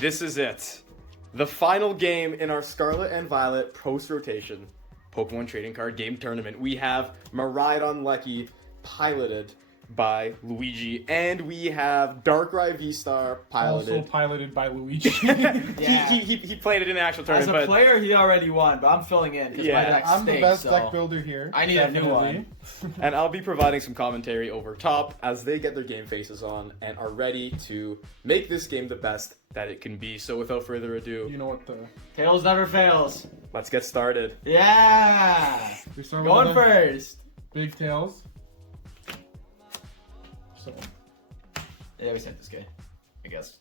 This is it. The final game in our Scarlet and Violet post-rotation Pokemon Trading Card Game Tournament. We have Miraidon Lucky piloted by Luigi, and we have Darkrai VSTAR piloted. Also piloted by Luigi. Yeah. He played it in the actual tournament, As a but player, he already won, but I'm filling in because Yeah. my deck I'm the stinks, best so deck builder here. I need a new one. and I'll be providing some commentary over top as they get their game faces on and are ready to make this game the best that it can be. So without further ado, You know what the... Tails never fails. let's get started. Yeah. We start Going with the first. big tails. So, Yeah, we sent this guy. I guess.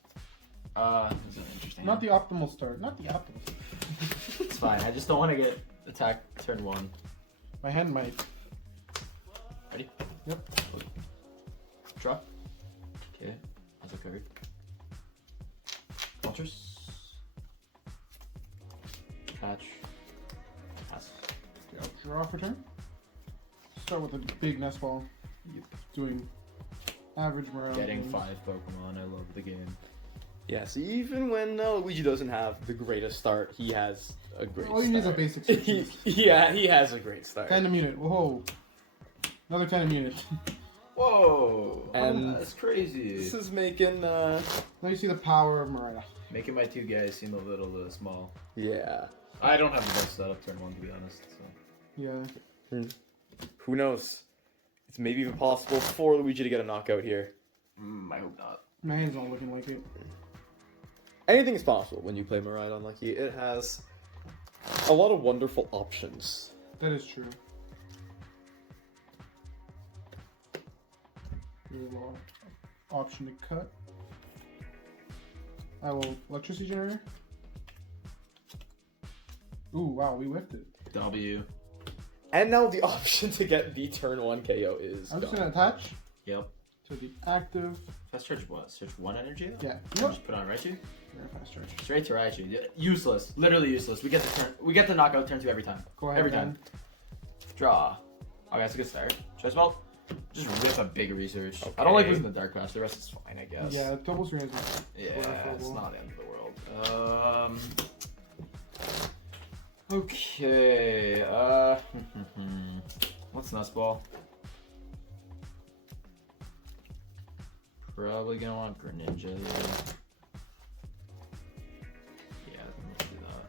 This is interesting. not the optimal start. Not the optimal start. It's fine. I just don't want to get attacked turn 1. My hand might. Ready? Yep. Draw. Okay. That's a card. Ultras. Catch. Pass. Okay, I'll draw for turn. Start with a big nest ball. Yep. Doing average morale. Getting games. 5 Pokemon. I love the game. Yes, even when Luigi doesn't have the greatest start, he has a great All you need is a start. basic he, sixes. yeah, he has a great start. Tandem unit. Whoa. Another tandem unit. Whoa! And That's crazy. This is making, Let me see the power of Miraidon. Making my 2 guys seem a little small. yeah. I don't have the best setup turn 1 to be honest. So. Yeah. Who knows? It's maybe even possible for Luigi to get a knockout here. I hope not. My hand's not looking like it. Anything is possible when you play Miraidon Lucky. It has a lot of wonderful options. That is true. There's a lot of option to cut. I will electricity generator. Ooh, wow, we whipped it. W. And now the option to get the turn 1 KO is I'm just gone. gonna attach Yep. to the active. Fast charge what? Search 1 energy? Yeah. And Yep. just put on Raichu? Very fast charge. Straight to Raichu. Yeah, useless. Literally useless. We get the knockout turn 2 every time. Go ahead. Every man. time. Draw. Okay, that's a good start. Choice belt. Just whip a big research. I don't like Okay. losing the Dark Patch. The rest is fine, I guess. Yeah, double strands. Yeah, it's not the end of the world. Okay. What's Nestball? Probably gonna want Greninja. Yeah, let's do that.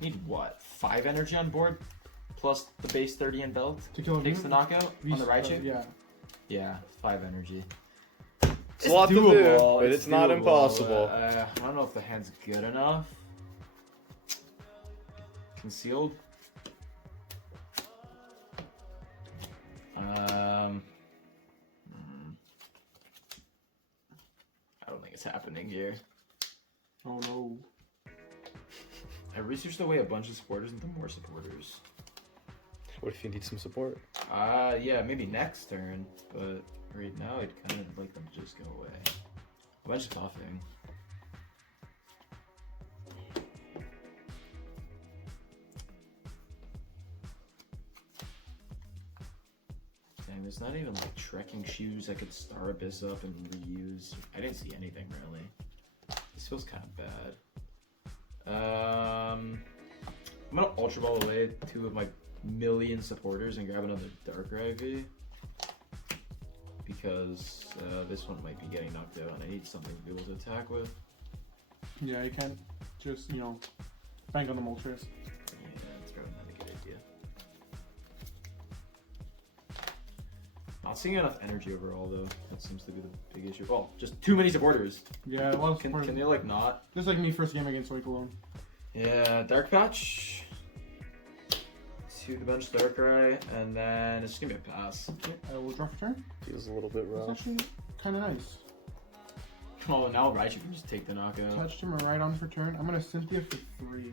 Need what? 5 energy on board? Plus the base 30 and belt? To kill a Takes the unit? knockout on the Raichu? Yeah. Yeah, 5 energy. It's a lot to do, doable, but it's not doable. impossible. I don't know if the hand's good enough. Concealed. I don't think it's happening here. Oh no. I researched away a bunch of supporters into more supporters. What if you need some support? Yeah, maybe next turn, but right now I'd kind of like them to just go away. A bunch of coughing. Dang, there's not even like trekking shoes I could Star Abyss up and reuse. I didn't see anything really. This feels kind of bad. I'm gonna Ultra Ball away 2 of my million supporters and grab another Darkrai V. Because this one might be getting knocked out and I need something to be able to attack with. Yeah, you can't just, bank on the Moltres. Yeah, that's probably not a good idea. Not seeing enough energy overall though. That seems to be the big issue. Oh, just too many supporters. Yeah, a lot of Can supporters. they like not? Just like me first game against Oikalone. Yeah, Dark Patch. To the bench Darkrai, and then it's just gonna be a pass. Okay, I will draw for turn. Feels a little bit It's rough. actually kind of nice. Oh, now Raichu can just take the knockout. Touched him right on for turn. I'm gonna Cynthia for 3.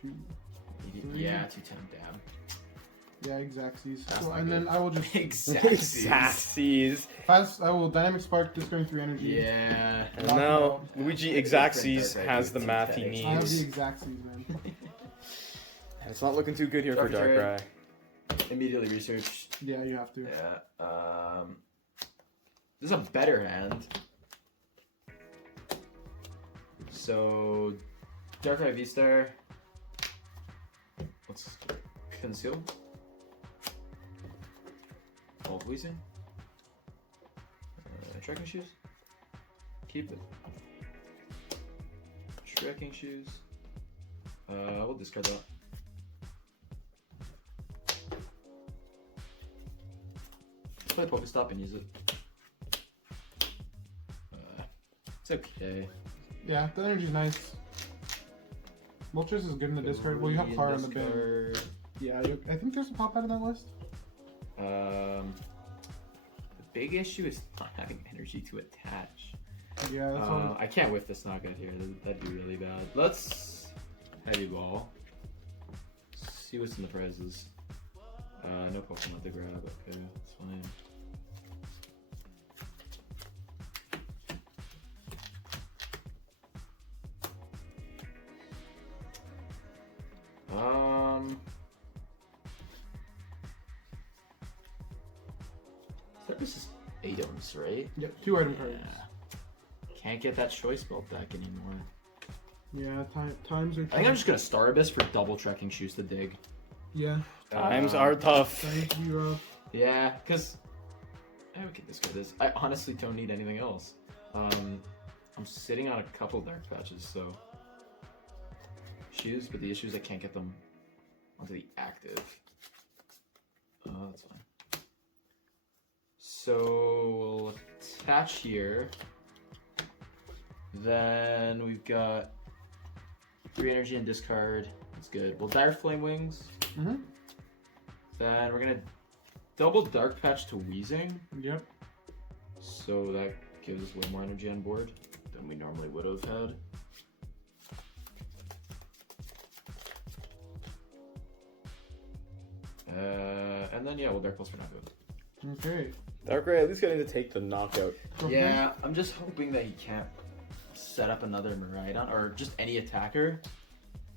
2. Yeah, 210 dab. Yeah, Exactsies. That's So, not and good. then I will just Exactly. Exactsies. fast. I will Dynamic Spark, discarding 3 energy. Yeah. And Knock now out. Luigi Yeah, Exactsies different has the Darkrai math he with I have needs. the Exactsies, man. It's not looking too good here for Darkrai. Darkrai. Immediately researched. Yeah, you have to. Yeah. This is a better hand. So, Darkrai VSTAR. Let's conceal. Weezing. Trekking shoes. Keep it. Trekking shoes. We'll discard that. Play Pokestop and use it. It's okay. Yeah, the energy's nice. Moltres is good in the discard. Well, you have Clara in the bin. Yeah, I think there's a pop out of that list. The big issue is not having energy to attach. Yeah, that's all. I can't whiff this Knockout here. That'd be really bad. Let's Heavy Ball. See what's in the prizes. No Pokemon to grab. Okay, that's fine. This is items, right? Yep, 2 item cards. Can't get that choice belt back anymore. Yeah, times are tough. I think I'm just gonna Star Abyss for double Trekking Shoes to dig. Yeah. Times are tough. Thank you, Yeah, because we can discard this. I honestly don't need anything else. I'm sitting on a couple dark patches, so shoes, but the issue is I can't get them onto the active. That's fine. So we'll attach here. Then we've got 3 energy and discard. That's good. We'll Dire Flame Wings. Mm-hmm. Then we're gonna double Dark Patch to Weezing. Yep. So that gives us way more energy on board than we normally would have had. And then yeah, we'll Dark Pulse for Knockout. Okay. Darkrai at least getting to take the knockout. Yeah, I'm just hoping that he can't set up another Miraidon or just any attacker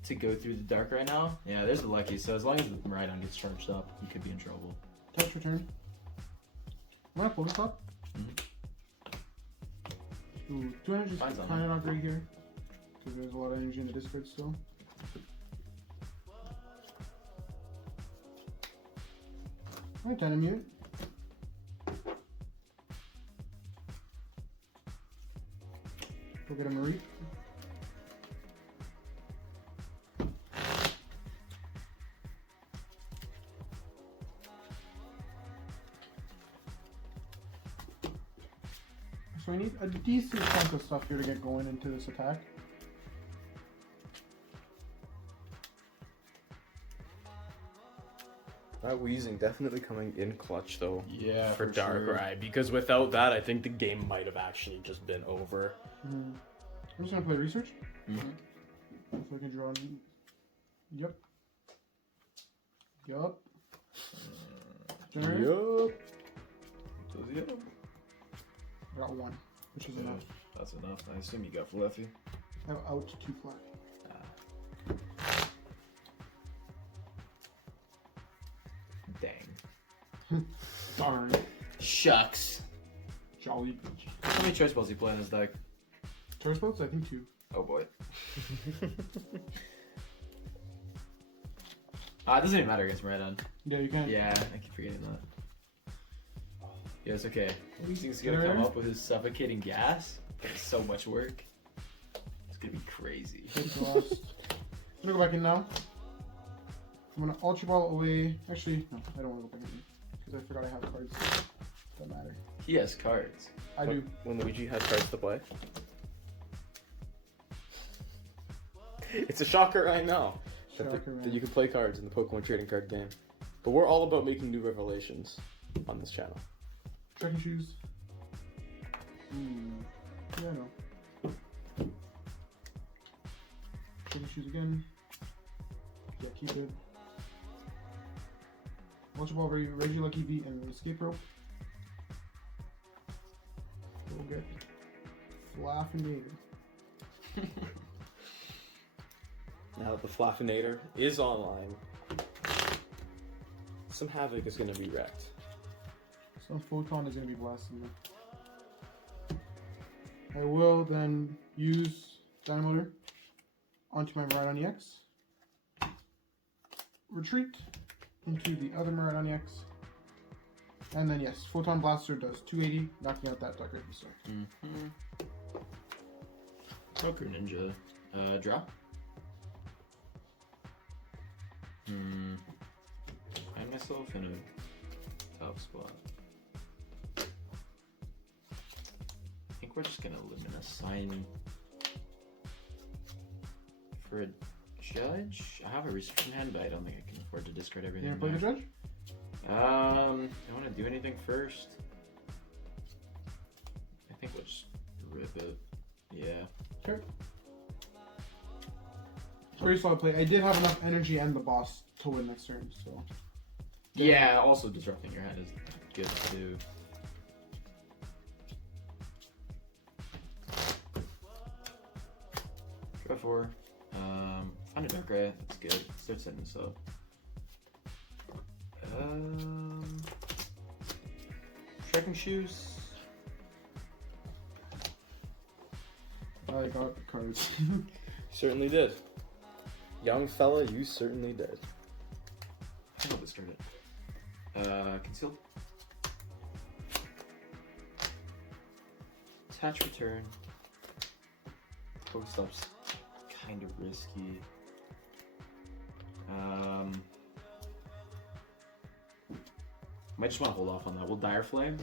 to go through the Dark right now. Yeah, there's the Lucky. So as long as the Miraidon gets charged up, he could be in trouble. Touch return. I'm gonna Pokestop. Ooh, 2 energy is kind of not great here. Because there's a lot of energy in the discard still. Alright, Dynamute. Go get a Marie. So I need a decent chunk of stuff here to get going into this attack. That Weezing definitely coming in clutch though. Yeah, for Darkrai, because without that, I think the game might have actually just been over. I'm just gonna play research. Mm-hmm. So I can draw. Yep. Yup. Yup. Got 1, which is enough. That's enough. I assume you got Fluffy. I'm out 2 flat. Dang. Darn. Shucks. Jolly peach. How many choice balls you play in this deck? Choice votes? I think 2. Oh boy. It doesn't even matter against Miraidon. Yeah, you can. Yeah, I keep forgetting that. Yeah, it's okay. Weezing's gonna come up with his suffocating gas. That's so much work. It's gonna be crazy. I'm gonna go back in now. I'm gonna Ultra Ball away. Actually, no, I don't want to go back in because I forgot I have cards that matter. He has cards. I do. When Luigi has cards to play. It's a shocker, I know. That you can play cards in the Pokemon trading card game. But we're all about making new revelations on this channel. Trekking shoes. Yeah, no. Trekking shoes again. Yeah, keep it. Ultra Ball, Reggie Lucky V, and Escape Rope. We'll get Flaffinator. Now that the Flaffinator is online, some havoc is going to be wrecked. Some Photon is going to be blasting me. I will then use Dynamotor onto my Miraidon EX. Retreat into the other Miraidon EX. And then yes, Photon Blaster does 280, knocking out that Darkrai VSTAR. Poker Ninja. Draw. Find myself in a tough spot. I think we're just gonna limit a sign for a judge. I have a restriction hand, but I don't think I can afford to discard everything. You gonna play the judge? I want to do anything first. I think we'll just rip it. Yeah. Okay. Very solid play. I did have enough energy and the boss to win next turn, so. Yeah, also disrupting your hand is good too. Draw 4. Find a Darkrai, that's good. Start setting this up. Trekking shoes. I got the cards. Certainly did. Young fella, you certainly did. I will discard it. Conceal. Attach return. Pokestop's kind of risky. Might just want to hold off on that. We'll Dire Flame.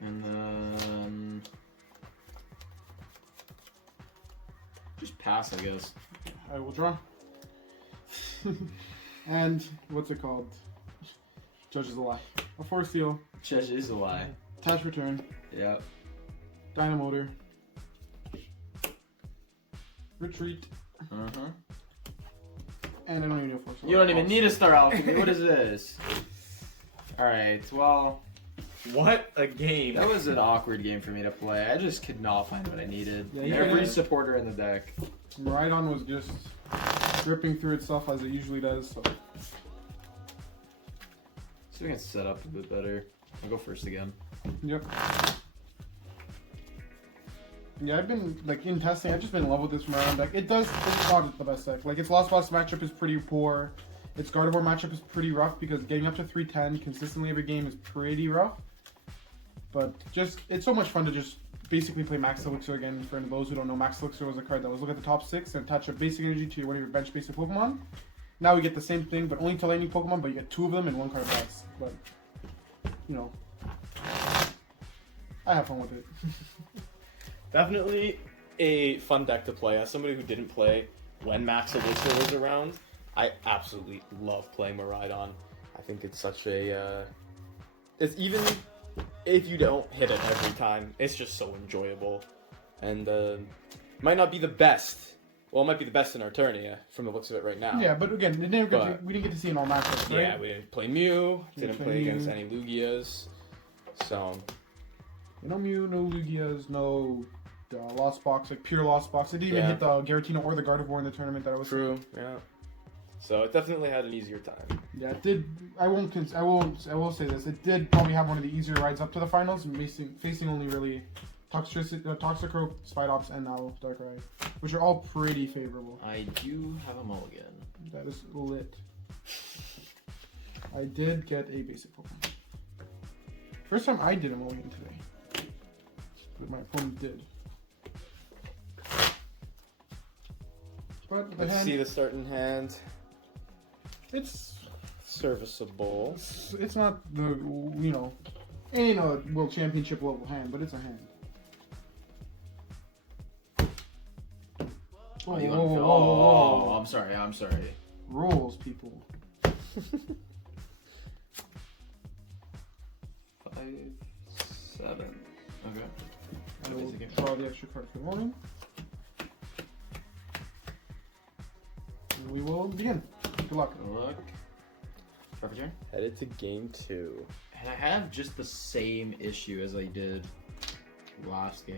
And then just pass, I guess. I will draw. And what's it called? Judge is a lie. A Force Seal. Judge is a lie. Attach return. Yep. Dynamotor. Retreat. And I don't even need a Force Seal. You don't even need a Star Alchemy. What is this? Alright, well. What a game. That was an awkward game for me to play. I just could not find what I needed. Yeah, Every yeah. supporter in the deck. Miraidon was just ripping through itself as it usually does. So. So we can set up a bit better. I'll go first again. Yep. Yeah, I've been like in testing. I've just been in love with this Miraidon deck. It's not the best deck. Like its Lost Boss matchup is pretty poor. Its Gardevoir matchup is pretty rough because getting up to 310 consistently every game is pretty rough. But just it's so much fun to just basically play Max Elixir again. For those who don't know, Max Elixir was a card that was look at the top 6 and attach a basic energy to one of your bench basic Pokemon. Now we get the same thing, but only to lightning Pokemon, but you get 2 of them in 1 card box. But you know, I have fun with it. Definitely a fun deck to play. As somebody who didn't play when Max Elixir was around, I absolutely love playing Miraidon. I think it's such a... it's even if you don't hit it every time, it's just so enjoyable. And might not be the best. Well, it might be the best in Arternia from the looks of it right now. Yeah, but again, we didn't get to see an all matchup, right? Yeah, we didn't play Mew, didn't play Mew. against any Lugias. So... no Mew, no Lugias, no Lost Box, like pure Lost Box. I didn't even Yeah. hit the Giratina or the Gardevoir in the tournament that I was. True, yeah. So it definitely had an easier time. Yeah, it did. I will say this. It did probably have one of the easier rides up to the finals, facing only really Toxicroak, Spidops, and now Darkrai, which are all pretty favorable. I do have a mulligan. That is lit. I did get a basic Pokemon. First time I did a mulligan today. But my opponent did. But the Let's hand, see the starting hand. it's Serviceable. it's not the, you know, ain't a world championship level hand, but it's a hand. Oh, you Whoa, unfil- whoa, whoa, whoa. I'm sorry. Rules, people. 5, 7. Okay. I will draw the extra card for the morning. And we will begin. Good luck. Good luck. Drop a turn. Headed to game 2. And I have just the same issue as I did last game.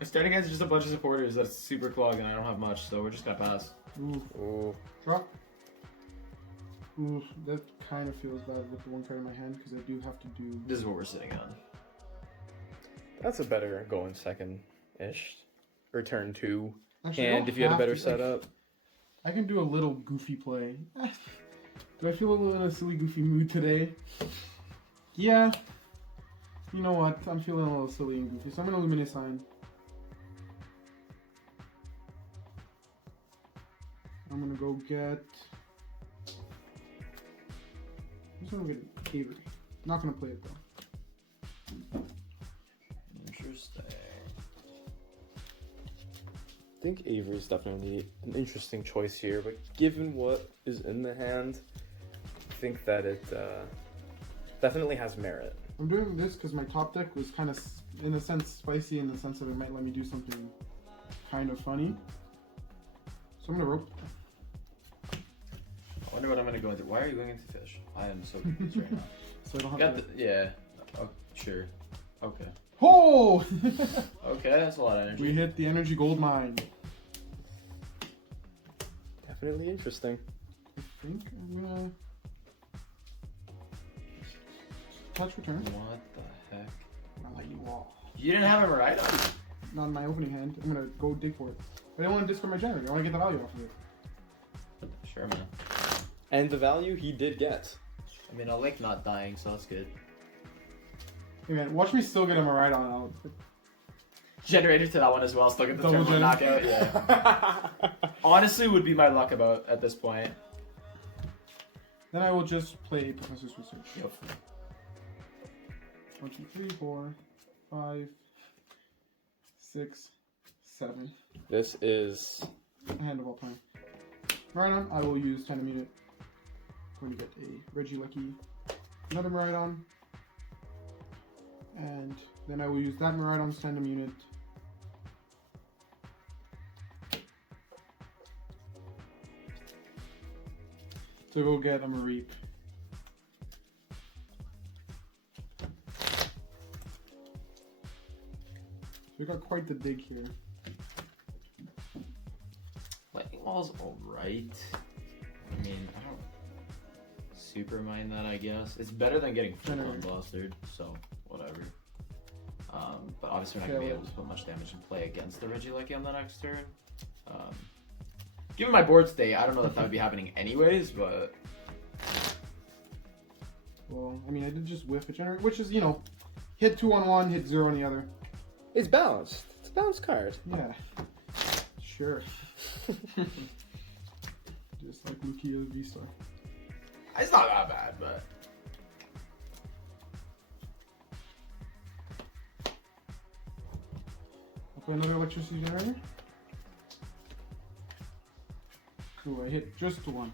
My starting hand's just a bunch of supporters that's super clogged and I don't have much, so we're just gonna pass. Ooh. Ooh. Drop. Ooh, that kind of feels bad with the one card in my hand because I do have to do. This is what we're sitting on. That's a better going second-ish. Or turn 2. Actually, I And don't if you had a have better to, like, setup. I can do a little goofy play. Do I feel a little in a silly, goofy mood today? Yeah. You know what? I'm feeling a little silly and goofy, so I'm gonna Luminous Sign. I'm gonna go get. I'm just gonna get Avery. Not gonna play it though. Interesting. I think Avery's definitely an interesting choice here, but given what is in the hand, I think that it definitely has merit. I'm doing this because my top deck was kind of, in a sense, spicy in the sense that it might let me do something kind of funny. So I'm gonna rope. I wonder what I'm gonna go into. Why are you going into fish? I am so confused right now. So I don't have Got to. the, yeah. Oh, sure. Okay. Oh! Okay, that's a lot of energy. We hit the energy gold mine. Definitely interesting. I think I'm gonna touch return. What the heck? I'll let you all. You didn't have a Miraidon? Not in my opening hand. I'm gonna go dig for it. But I don't want to discard my generator. I want to get the value off of it. Sure, man. And the value he did get. I mean, I like not dying, so that's good. Hey man, watch me still get a Miraidon out. Generator to that one as well. Still get the Double turn one gen. knockout. Yeah. Honestly, would be my luck about at this point. Then I will just play Professor's Research. Yep. 1, 2, 3, 4, 5, 6, 7. This is A hand of all time. Miraidon, I will use Tandem Unit. I'm going to get a Regieleki, another Miraidon, and then I will use that Miraidon's Tandem Unit. To go get a Mareep. So we got quite the dig here. Lightning Wall's alright. I mean, I don't super mind that, I guess. It's better than getting full-on blasted, so whatever. But obviously we're not going to be able to put much damage in play against the Regieleki on the next turn. Given my board state, I don't know if that would be happening anyways, but... Well, I mean, I did just whiff a generator, which is, you know, hit 2 on one, hit 0 on the other. it's balanced. It's a balanced card. Yeah. Sure. Just like Lugia VSTAR. It's not that bad, but... I'll play another electricity generator. Cool, I hit just 1.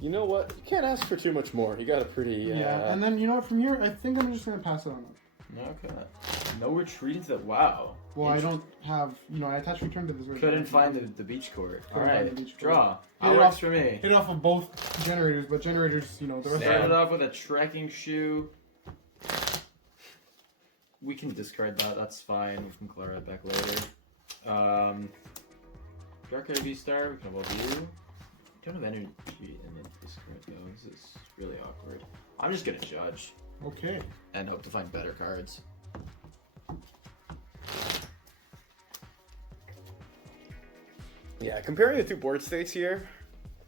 You know what? You can't ask for too much more. You got a pretty. Yeah, and then, you know what, from here, I think I'm just going to pass it on up. Okay. No retreat into... Wow. Well, I don't have, you know, I attach return to this. Couldn't find the beach court. Couldn't find the Alright, beach court. draw. Hit That it works off- for me. Hit it off of both generators, but generators, you know, the rest Started of off with a trekking shoe. We can discard that, that's fine. We can clear it back later. Darkrai VSTAR, we can evolve you. Don't have energy in the discard though. This is really awkward. I'm just gonna judge Okay. and hope to find better cards. Yeah, comparing the two board states here.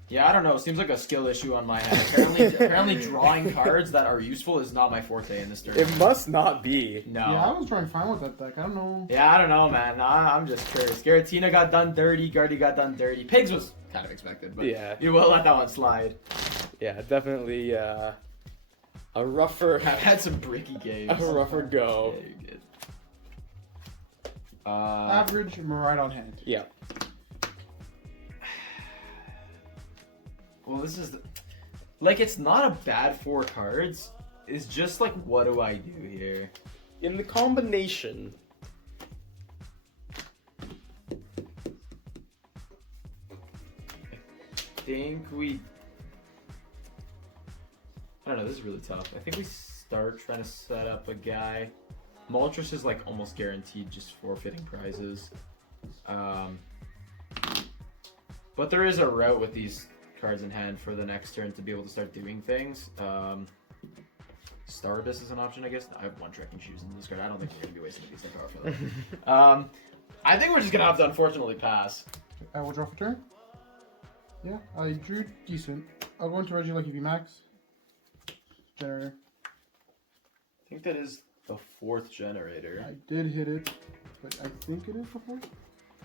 Yeah, I don't know. It seems like a skill issue on my end. Apparently drawing cards that are useful is not my forte in this tournament. It must not be. No. Yeah, I was drawing fine with that deck. I don't know. Yeah, I don't know, man. I'm just curious. Giratina got done dirty. Guardy got done dirty. Pigs was kind of expected, but Yeah. you will let that one slide. Yeah, definitely a rougher, I've had some bricky games. a rougher go. Yeah, you're good. Average Miraidon hand. Yeah. Well, this is like it's not a bad 4 cards. It's just like, what do I do here? In the combination. I think we. I don't know, this is really tough. I think we start trying to set up a guy. Moltres is like almost guaranteed just forfeiting prizes. But there is a route with these cards in hand for the next turn to be able to start doing things. Starbus is an option, I guess. I have 1 Trekking Shoes in this card. I don't think we're going to be wasting a decent power for that. I think we're just going to have to unfortunately pass. I will draw for turn. Yeah, I drew decent. I'll go into Regieleki V Max. Generator. I think that is the 4th generator. I did hit it, but I think it is the 4th.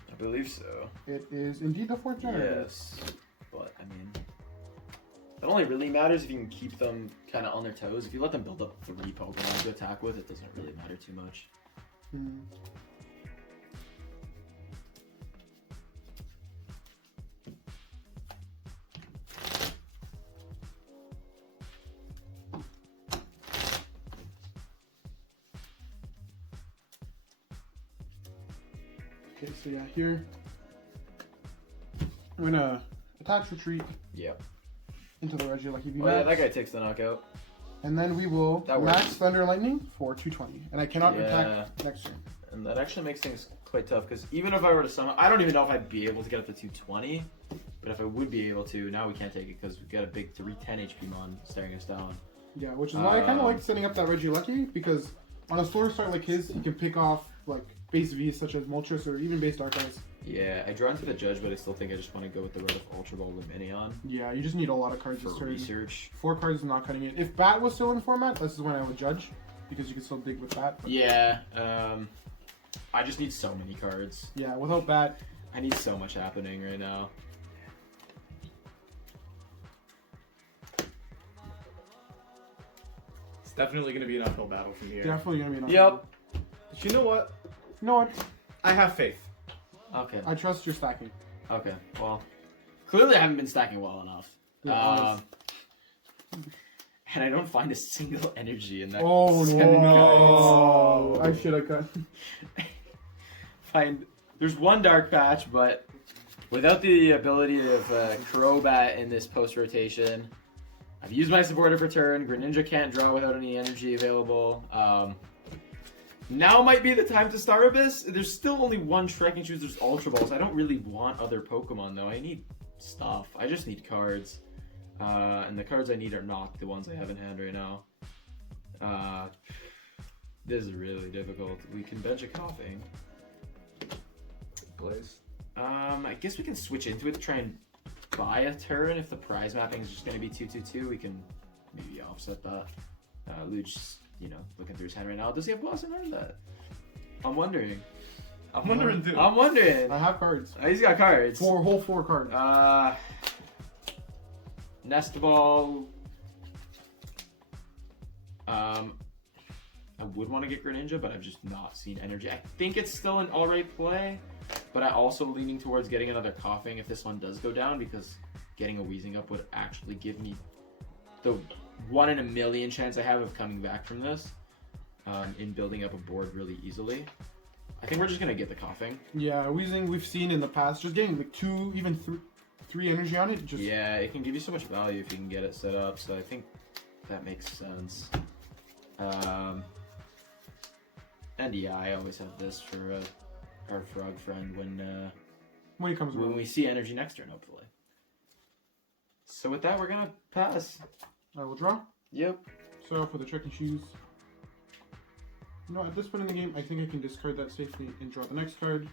I believe so. It is indeed the 4th generator. Yes, but I mean, that only really matters if you can keep them kind of on their toes. If you let them build up 3 Pokemon to attack with, it doesn't really matter too much. Okay, so yeah, here I'm gonna attach retreat Yep. into the Regieleki V Oh Max. yeah, that guy takes the knockout. And then we will That works. max Thunder and Lightning for 220. And I cannot Yeah. attack next turn. And that actually makes things quite tough, because even if I were to summon, I don't even know if I'd be able to get up to 220, but if I would be able to, now we can't take it because we've got a big 310 HP mon staring us down. Yeah, which is why I kind of like setting up that Regieleki, because on a slower start like his, he can pick off like base V's such as Moltres or even base Darkrai's. Yeah, I draw into the Judge, but I still think I just want to go with the route of Ultra Ball Luminion Yeah, you just need a lot of cards for this turn. research. 4 cards is not cutting it. If Bat was still in format, this is when I would judge, because you can still dig with Bat. But Yeah, I just need so many cards. yeah, without Bat, I need so much happening right now. It's definitely going to be an uphill battle from here. definitely gonna be enough. Yep. But you know what? You know what? I have faith. Okay. I trust your stacking. Okay. Well, clearly I haven't been stacking well enough. Yeah, And I don't find a single energy in that. Oh 7 no! cards. I should have cut. There's 1 Dark Patch, but without the ability of Crobat in this post rotation, I've used my supporter for turn. Greninja can't draw without any energy available. Now might be the time to Starbus. There's still only 1 Trekking Shoes. There's Ultra Balls. I don't really want other Pokemon though. I need stuff. I just need cards. And the cards I need are not the ones I have in hand right now. This is really difficult. We can bench a Coughing. Blaze. I guess we can switch into it to try and buy a turn. If the prize mapping is just going to be 2/2/2, we can maybe offset that. Luch's, looking through his hand right now. Does he have Blossom or that? I'm wondering. I'm wondering too. I'm wondering. I have cards. He's got cards. Whole 4 cards. Nest Ball. I would want to get Greninja, but I've just not seen energy. I think it's still an alright play, but I'm also leaning towards getting another Coughing if this one does go down, because getting a Wheezing up would actually give me the 1 in a million chance I have of coming back from this in building up a board really easily. I think we're just going to get the Coughing. Yeah, Weezing we've seen in the past, just getting like 2, even 3 energy on it. Just Yeah, it can give you so much value if you can get it set up, so I think that makes sense. And yeah, I always have this for our frog friend when he comes when around. we see energy next turn, hopefully. So with that, we're gonna pass. I will draw. Yep. Start off with the Trekking Shoes. At this point in the game, I think I can discard that safely and draw the next card.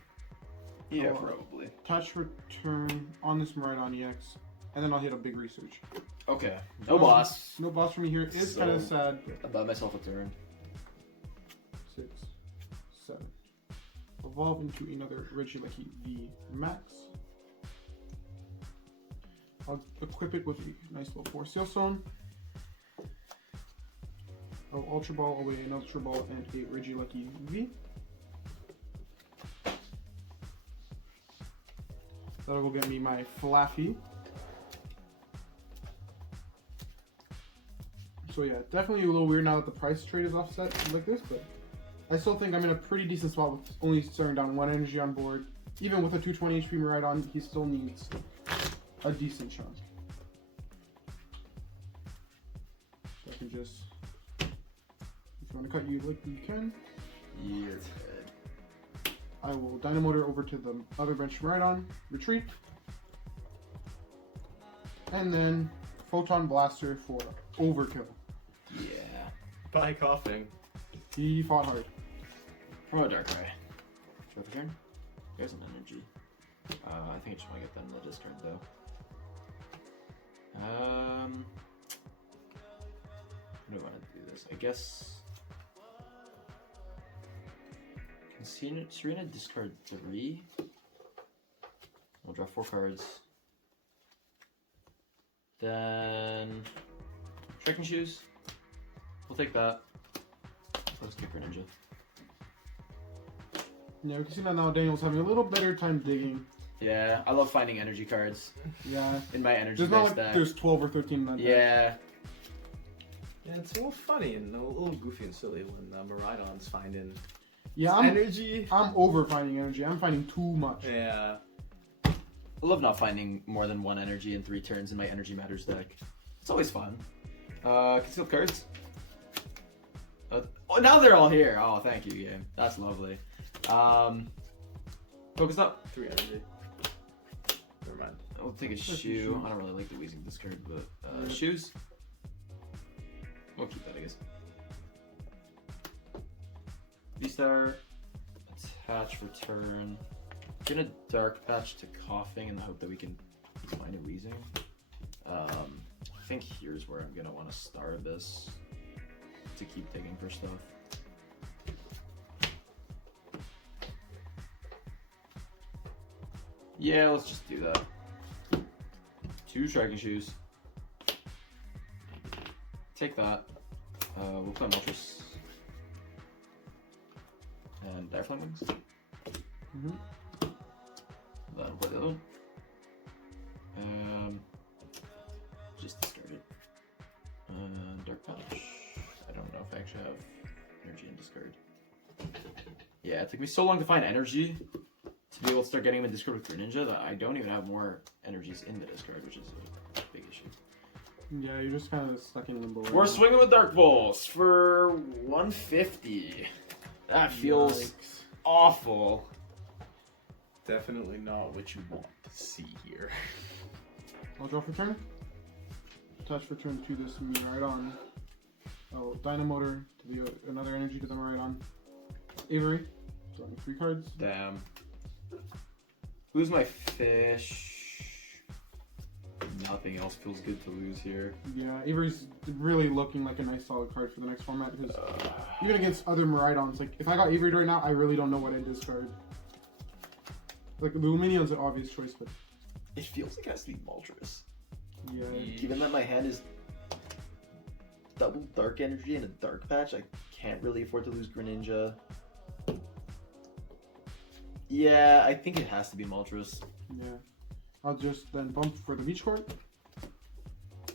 Yeah, Oh. probably. Attach return on this Miraidon EX, and then I'll hit a big research. Okay. No boss. No boss for me here. It's So- kind of sad. I bought myself a turn. 6, 7. Evolve into another Regieleki V Max. I'll equip it with a nice little 4 Seal Stone. I'll Ultra Ball away an Ultra Ball and a Regieleki V. That'll go get me my Flaffy. So yeah, definitely a little weird now that the price trade is offset like this, but I still think I'm in a pretty decent spot with only starting down 1 energy on board. Even with a 220 HP Miraidon, he still needs a decent chunk. can just, if you want to cut you like you can. You're dead. I will Dynamotor over to the other bench Miraidon, retreat, and then Photon Blaster for overkill. Yeah. By coughing. He fought hard. Promo Darkrai. Draw the turn. There's an energy. I think I just want to get that in the discard though. How do I want to do this? I guess. Can Serena discard 3? We'll draw 4 cards. Then Trekking Shoes. We'll take that. Let's kick Greninja. Yeah, we can see now Daniel's having a little better time digging. Yeah, I love finding energy cards Yeah. in my energy There's not like deck. there's 12 or 13 in that deck. Yeah. Yeah, it's a little funny and a little goofy and silly when Miraidon's finding Yeah, I'm energy. over finding energy. I'm finding too much. Yeah. I love not finding more than 1 energy in 3 turns in my Energy Matters deck. It's always fun. Concealed cards. Oh, now they're all here. Oh, thank you, game. That's lovely. Focus up. 3 energy. Never mind. I'll take a That's shoe. shoe. I don't really like the Weezing discard, but shoes. We'll keep that, I guess. VSTAR. Attach, return. Gonna Dark Patch to Coughing in the hope that we can find a Weezing. I think here's where I'm gonna want to Star Abyss to keep digging for stuff. Yeah, let's just do that. 2 Striking Shoes. Take that. We'll play Moltres. And Direflame Wings. Mm-hmm. Then we'll play the other one. Just discard it. Dark Patch. I don't know if I actually have energy in discard. Yeah, it took me so long to find energy to be able to start getting him in discard with Greninja that I don't even have more energies in the discard, which is a big issue. Yeah, you're just kind of stuck in limbo. right We're now. swinging with Dark Pulse for 150. That feels Yikes. awful. Definitely not what you want to see here. I'll draw for turn. Attach return to this Miraidon. I'll Dynamotor to the another energy to the Miraidon. Avery, drawing 3 cards. Damn. Who's my fish? Nothing else feels good to lose here. Yeah, Avery's really looking like a nice solid card for the next format because even against other Miraidons, like if I got Avery right now, I really don't know what I discard. Like Luminion's an obvious choice, but It feels like it has to be Moltres. yeah. Given that my hand is double Dark Energy and a Dark Patch, I can't really afford to lose Greninja. Yeah, I think it has to be Moltres. Yeah. I'll just then bump for the Beach Court.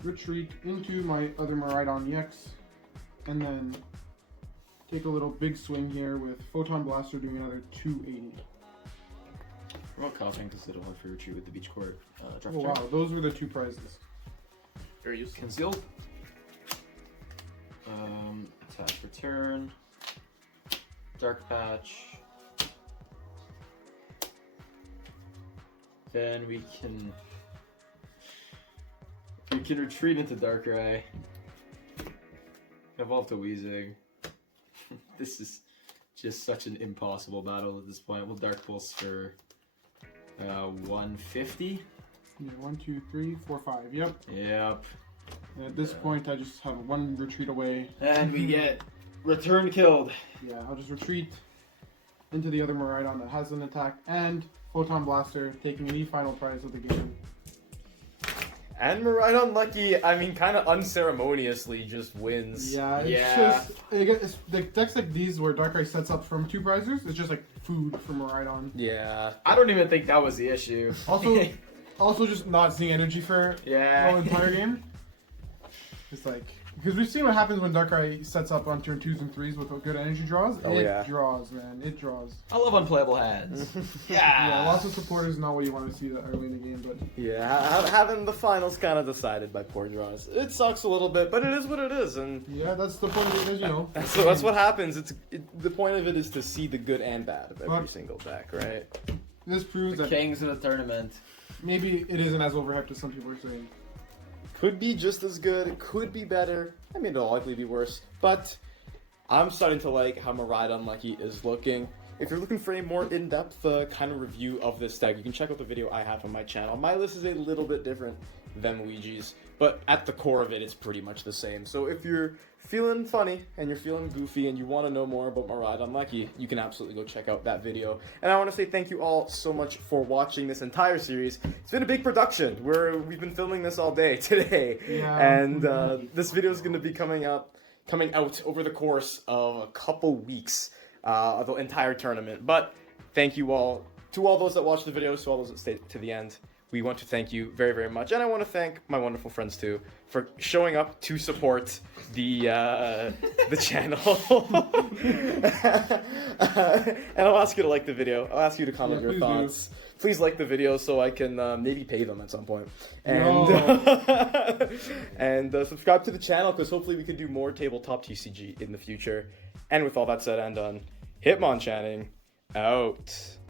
Retreat into my other Miraidon EX. And then take a little big swing here with Photon Blaster doing another 280. I'm not coughing because it'll have free retreat with the Beach Court. Drop Oh turn. wow, those were the 2 prizes. Very useful. Concealed. Attach return. Dark Patch. Then we can retreat into Darkrai. Evolve to Weezing. This is just such an impossible battle at this point. We'll Dark Pulse for 150. Yeah, 1, 2, 3, 4, 5. Yep. Yep. And at this point, I just have 1 retreat away. And we get return killed. Yeah, I'll just retreat into the other Miraidon that has an attack and Photon Blaster taking the final prize of the game. And Miraidon Lucky, I mean, kind of unceremoniously just wins. Yeah, it's Yeah. just it's the decks like these where Darkrai sets up from 2 prizes. It's just like food for Miraidon. Yeah. I don't even think that was the issue. Also just not seeing energy for the yeah. whole entire game. It's like Because we've seen what happens when Darkrai sets up on turn 2s and 3s with good energy draws. Oh, yeah. It draws, man. It draws. I love unplayable hands. Yeah, lots of supporters is not what you want to see that early in the game, but Yeah, having the finals kind of decided by poor draws. It sucks a little bit, but it is what it is, and yeah, that's the point of it, you know. that's what happens. The point of it is to see the good and bad of every But- single deck, right? This proves The that kings of the tournament. maybe it isn't as overhyped as some people are saying. Could be just as good, it could be better. I mean, it'll likely be worse, but I'm starting to like how Miraidon Lucky is looking. If you're looking for a more in-depth kind of review of this deck, you can check out the video I have on my channel. My list is a little bit different than Luigi's, but at the core of it, it's pretty much the same. So if you're feeling funny and you're feeling goofy and you want to know more about Miraidon Lucky, you can absolutely go check out that video. And I want to say thank you all so much for watching this entire series. It's been a big production. We've been filming this all day today, Yeah. and this video is going to be coming out over the course of a couple weeks of the entire tournament. But thank you all to all those that watched the videos, to all those that stayed to the end. We want to thank you very, very much, and I want to thank my wonderful friends too for showing up to support the channel. And I'll ask you to like the video. I'll ask you to comment your please thoughts. Please like the video so I can maybe pay them at some point. And No. and subscribe to the channel because hopefully we can do more tabletop TCG in the future. And with all that said and done, Hitmonchanning out.